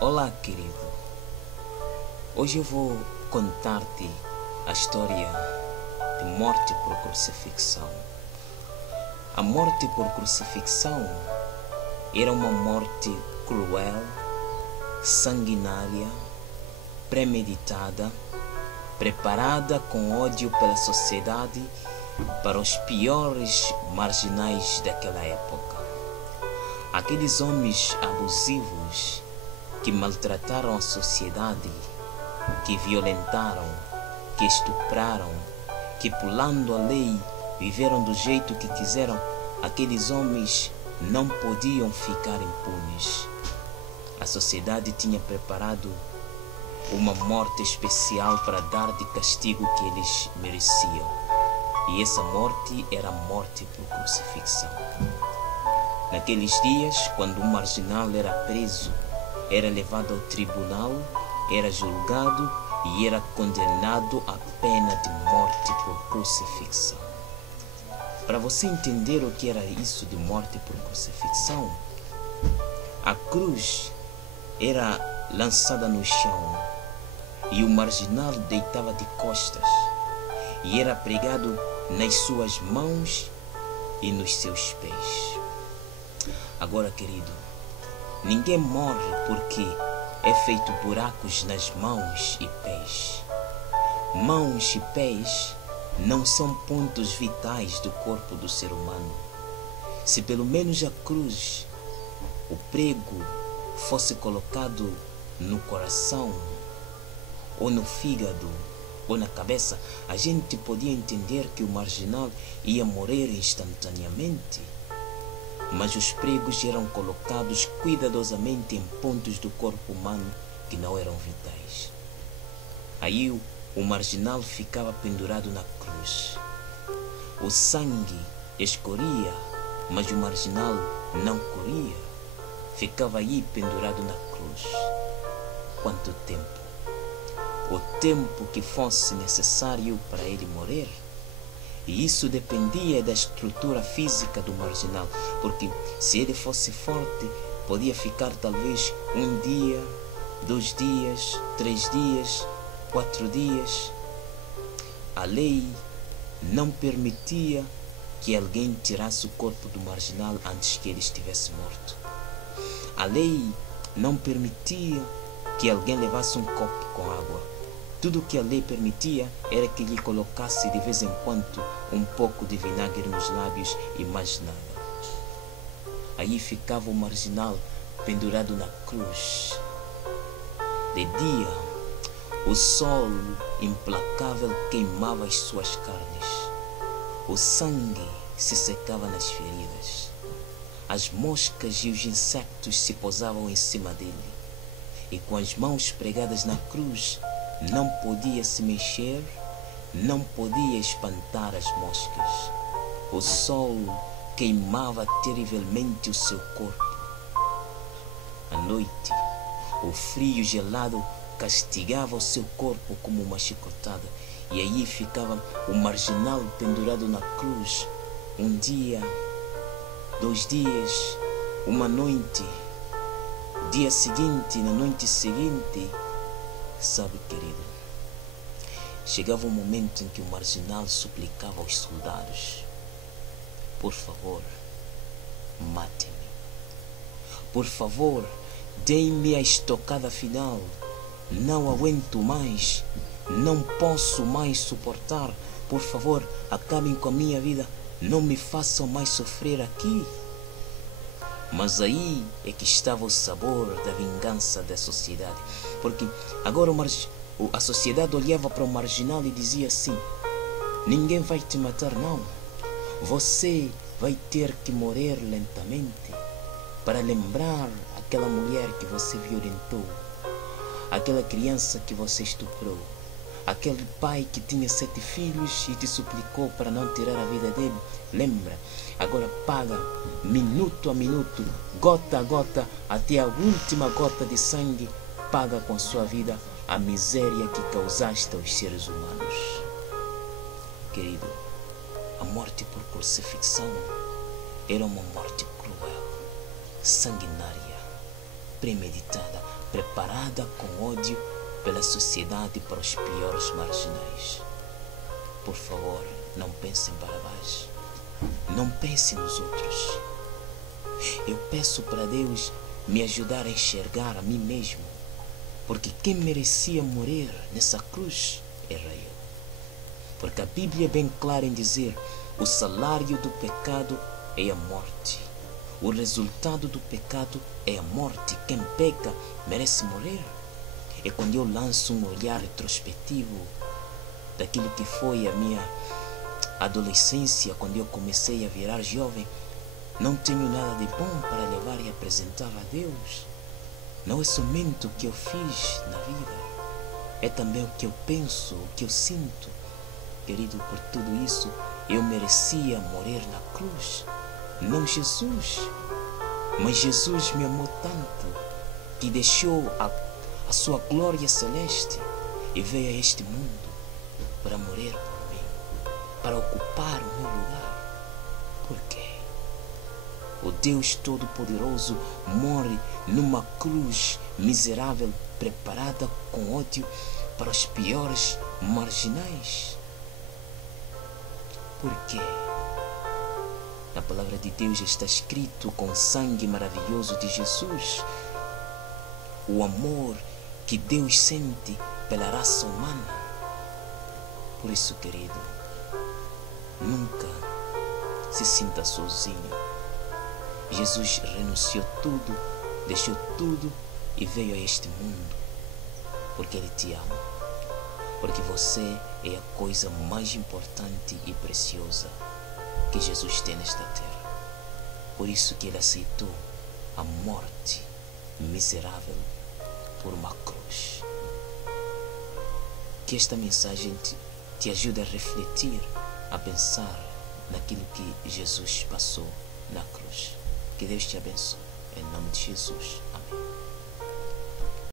Olá, querido. Hoje eu vou contar-te a história de morte por crucifixão. A morte por crucifixão era uma morte cruel, sanguinária, premeditada, preparada com ódio pela sociedade para os piores marginais daquela época. Aqueles homens abusivos que maltrataram a sociedade, que violentaram, que estupraram, que pulando a lei viveram do jeito que quiseram, aqueles homens não podiam ficar impunes. A sociedade tinha preparado uma morte especial para dar de castigo que eles mereciam. E essa morte era a morte por crucifixão. Naqueles dias, quando um marginal era preso, era levado ao tribunal, era julgado e era condenado à pena de morte por crucifixão. Para você entender o que era isso de morte por crucifixão, a cruz era lançada no chão e o marginal deitava de costas e era pregado nas suas mãos e nos seus pés. Agora, querido, ninguém morre porque é feito buracos nas mãos e pés. Mãos e pés não são pontos vitais do corpo do ser humano. Se pelo menos a cruz, o prego, fosse colocado no coração, ou no fígado, ou na cabeça, a gente podia entender que o marginal ia morrer instantaneamente. Mas os pregos eram colocados cuidadosamente em pontos do corpo humano que não eram vitais. Aí o marginal ficava pendurado na cruz. O sangue escorria, mas o marginal não corria. Ficava aí pendurado na cruz. Quanto tempo? O tempo que fosse necessário para ele morrer. E isso dependia da estrutura física do marginal, porque se ele fosse forte, podia ficar talvez 1 dia, 2 dias, 3 dias, 4 dias. A lei não permitia que alguém tirasse o corpo do marginal antes que ele estivesse morto. A lei não permitia que alguém levasse um copo com água. Tudo o que a lei permitia era que lhe colocasse de vez em quando um pouco de vinagre nos lábios e mais nada. Aí ficava o marginal pendurado na cruz. De dia, o sol implacável queimava as suas carnes. O sangue se secava nas feridas. As moscas e os insetos se pousavam em cima dele. E com as mãos pregadas na cruz, não podia se mexer, não podia espantar as moscas. O sol queimava terrivelmente o seu corpo. À noite, o frio gelado castigava o seu corpo como uma chicotada. E aí ficava o marginal pendurado na cruz. 1 dia, 2 dias, 1 noite, dia seguinte, na noite seguinte. Sabe, querido, chegava um momento em que o marginal suplicava aos soldados: por favor, mate-me. Por favor, deem-me a estocada final. Não aguento mais. Não posso mais suportar. Por favor, acabem com a minha vida. Não me façam mais sofrer aqui. Mas aí é que estava o sabor da vingança da sociedade. Porque agora a sociedade olhava para o marginal e dizia assim: ninguém vai te matar, não. Você vai ter que morrer lentamente para lembrar aquela mulher que você violentou, aquela criança que você estuprou, aquele pai que tinha 7 filhos e te suplicou para não tirar a vida dele. Lembra? Agora paga minuto a minuto, gota a gota, até a última gota de sangue. Paga com sua vida a miséria que causaste aos seres humanos. Querido, a morte por crucifixão era uma morte cruel, sanguinária, premeditada, preparada com ódio pela sociedade para os piores marginais. Por favor, não pense em Barrabás. Não pense nos outros. Eu peço para Deus me ajudar a enxergar a mim mesmo, porque quem merecia morrer nessa cruz era eu. Porque a Bíblia é bem clara em dizer: o salário do pecado é a morte. O resultado do pecado é a morte. Quem peca merece morrer. É quando eu lanço um olhar retrospectivo daquilo que foi a minha adolescência, quando eu comecei a virar jovem. Não tenho nada de bom para levar e apresentar a Deus. Não é somente o que eu fiz na vida, é também o que eu penso, o que eu sinto. Querido, por tudo isso, eu merecia morrer na cruz, não Jesus. Mas Jesus me amou tanto que deixou a sua glória celeste e veio a este mundo para morrer por mim, para ocupar o meu lugar. Por quê? O Deus Todo-Poderoso morre numa cruz miserável, preparada com ódio para os piores marginais. Por quê? Na palavra de Deus está escrito, com o sangue maravilhoso de Jesus, o amor que Deus sente pela raça humana. Por isso, querido, nunca se sinta sozinho. Jesus renunciou tudo, deixou tudo e veio a este mundo, porque Ele te ama, porque você é a coisa mais importante e preciosa que Jesus tem nesta terra. Por isso que Ele aceitou a morte miserável por uma cruz. Que esta mensagem te ajude a refletir, a pensar naquilo que Jesus passou na cruz. Que Deus te abençoe, em nome de Jesus.